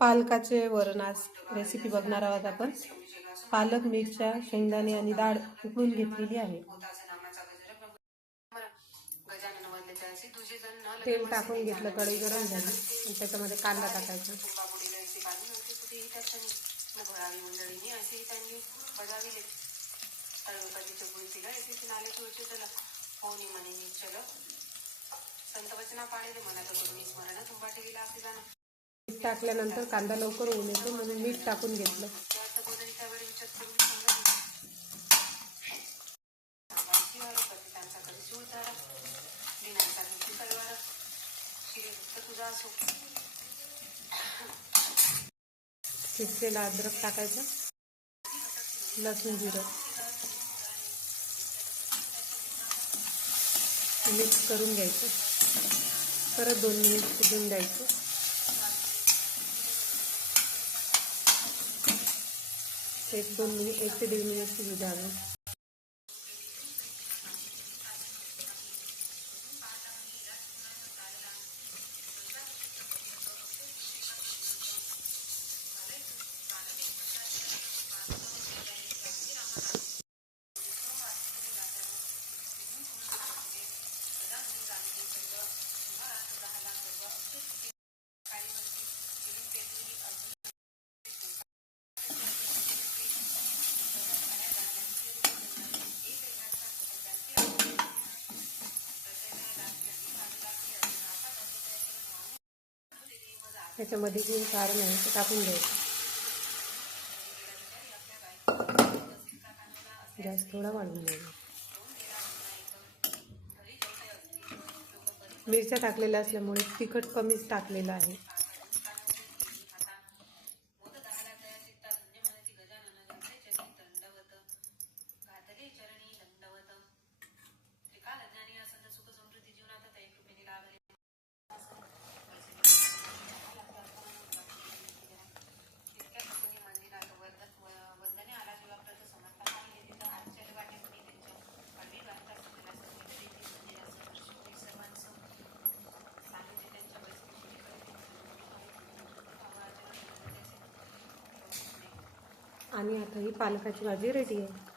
पालकाचे वरणास recipe बघणार आहोत आपण. पालक मिरच्या शेंगदाणे आणि डाळ उकळून घेतलेली आहे. तेल टाकून घेतलं कढई गरम झाली. त्याच्यामध्ये कांदा टाकायचा. संत वचना पाणी मनात करून स्मरण तुम्हाला ठेवीला असे जाणं मीठ टाकल्यानंतर कांदा लवकर होऊन येतो म्हणून मीठ टाकून घेतलं. चिरलेला अद्रक टाकायचं लसूण जिरं. मिक्स करून घ्यायचं. परत दोन मिनिट शिजून द्यायचं एक दोन मिनिट एक ते दीड त्याच्यामध्ये जे कारण आहे ते टाकून द्यायचं. गॅस थोडा वाढवून द्यायचा मिरच्या टाकलेल्या असल्यामुळे तिखट कमीच टाकलेलं आहे. आणि आता ही पालकाची भाजी रेडी आहे.